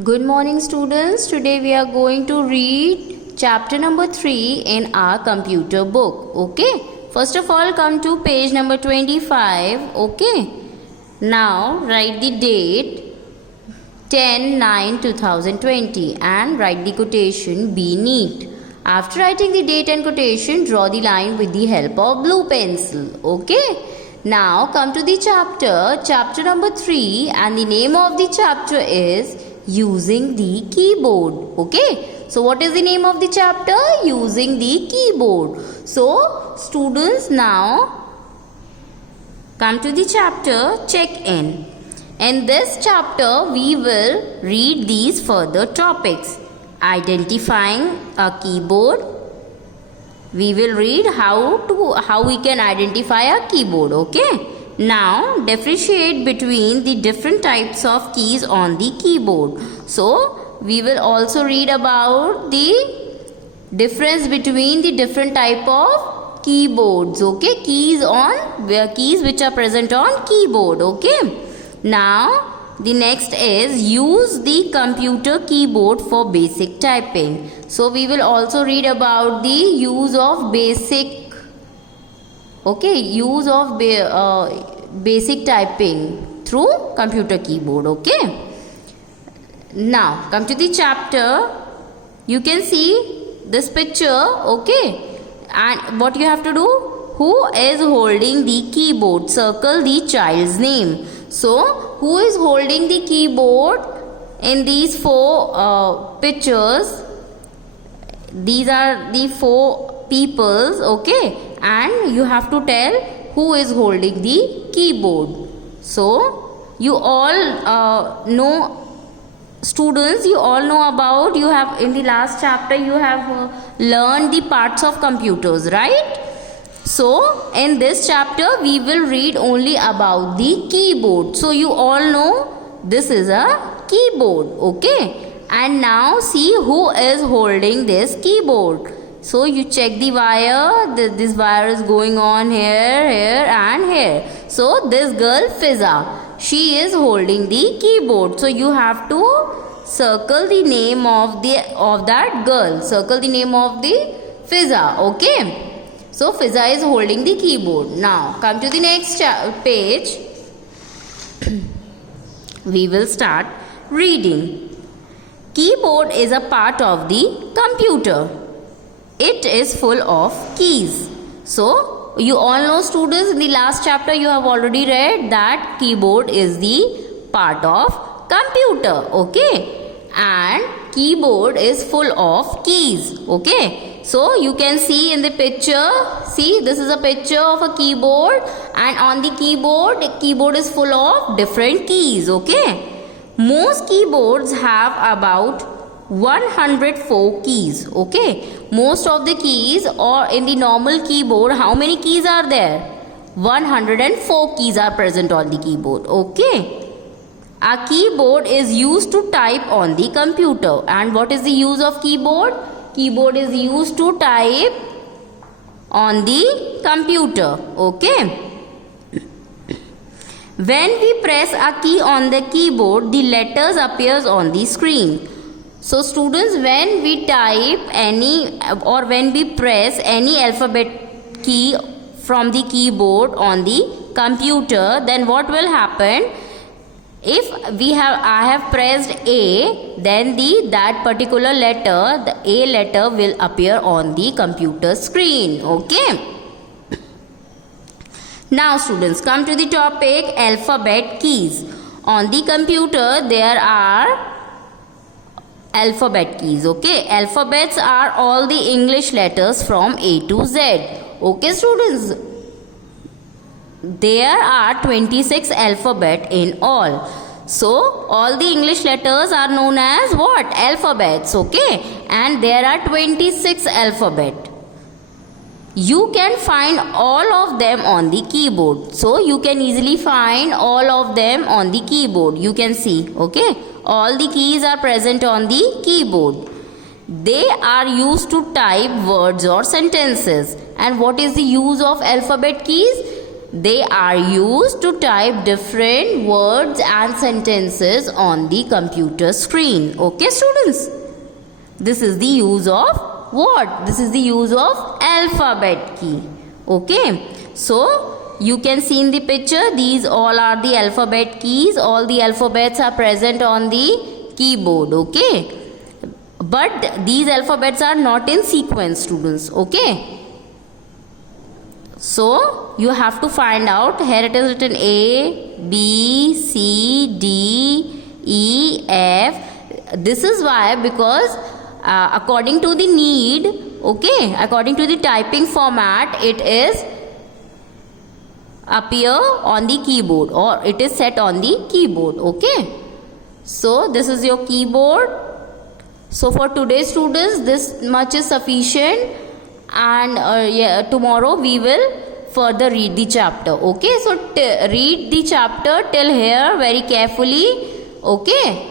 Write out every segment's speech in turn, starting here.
Good morning, students. Today we are going to read chapter number 3 in our computer book. Okay. First of all, come to page number 25. Okay. Now write the date 10/9/2020 and write the quotation "Be neat." After writing the date and quotation, draw the line with the help of blue pencil. Okay. Now come to the chapter number 3, and the name of the chapter is Using the Keyboard. Okay. So what is the name of the chapter? Using the keyboard. So students, now come to the chapter, check in. In this chapter, we will read these further topics. Identifying a keyboard. We will read how we can identify a keyboard. Okay. Now differentiate between the different types of keys on the keyboard. So we will also read about the difference between the different type of keyboards. Okay. Keys which are present on keyboard. Okay. Now the next is use the computer keyboard for basic typing. So we will also read about the use of basic basic typing through computer keyboard. Okay. Now come to the chapter. You can see this picture. Okay. And what you have to do? Who is holding the keyboard? Circle the child's name. So who is holding the keyboard in these four pictures? These are the four peoples. Okay. And you have to tell who is holding the keyboard. So you all know, students, you all know about, you have in the last chapter you have learned the parts of computers, right? So in this chapter we will read only about the keyboard. So you all know this is a keyboard. Okay. And now see who is holding this keyboard. So you check the wire. This wire is going on here, here and here. So this girl Fiza, she is holding the keyboard. So you have to circle the name of that girl. Circle the name of the Fiza. Okay. So Fiza is holding the keyboard. Now come to the next page. We will start reading. Keyboard is a part of the computer. It is full of keys. So you all know, students, in the last chapter you have already read that keyboard is the part of computer. Okay. And keyboard is full of keys. Okay. So you can see in the picture, see, this is a picture of a keyboard, and on the keyboard is full of different keys. Okay. Most keyboards have about 104 keys. Okay. Most of the keys, or in the normal keyboard, how many keys are there? 104 keys are present on the keyboard. Okay. A keyboard is used to type on the computer. And what is the use of keyboard? Keyboard is used to type on the computer. Okay. When we press a key on the keyboard, the letters appears on the screen. So students, when we type any or when we press any alphabet key from the keyboard on the computer, then what will happen? If I have pressed A, then that particular letter, the A letter, will appear on the computer screen. Okay. Now students, come to the topic alphabet keys. On the computer there are alphabet keys. Okay. Alphabets are all the English letters from A to Z. Okay students. There are 26 alphabet in all. So all the English letters are known as what? Alphabets. Okay. And there are 26 alphabet. You can find all of them on the keyboard. So you can easily find all of them on the keyboard. You can see. Okay. All the keys are present on the keyboard. They are used to type words or sentences. And what is the use of alphabet keys? they are used to type different words and sentences on the computer screen. Okay, students? This is the use of what? This is the use of alphabet key. Okay, so you can see in the picture, these all are the alphabet keys. All the alphabets are present on the keyboard. Okay, but these alphabets are not in sequence, students. Okay, so you have to find out. Here it is written A, B, C, D, E, F. This is why, because according to the need, okay, according to the typing format, it is appear on the keyboard, or it is set on the keyboard. Okay, so this is your keyboard. So for today's students, this much is sufficient, and tomorrow we will further read the chapter. Okay, so read the chapter till here very carefully. Okay,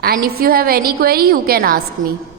and if you have any query, you can ask me.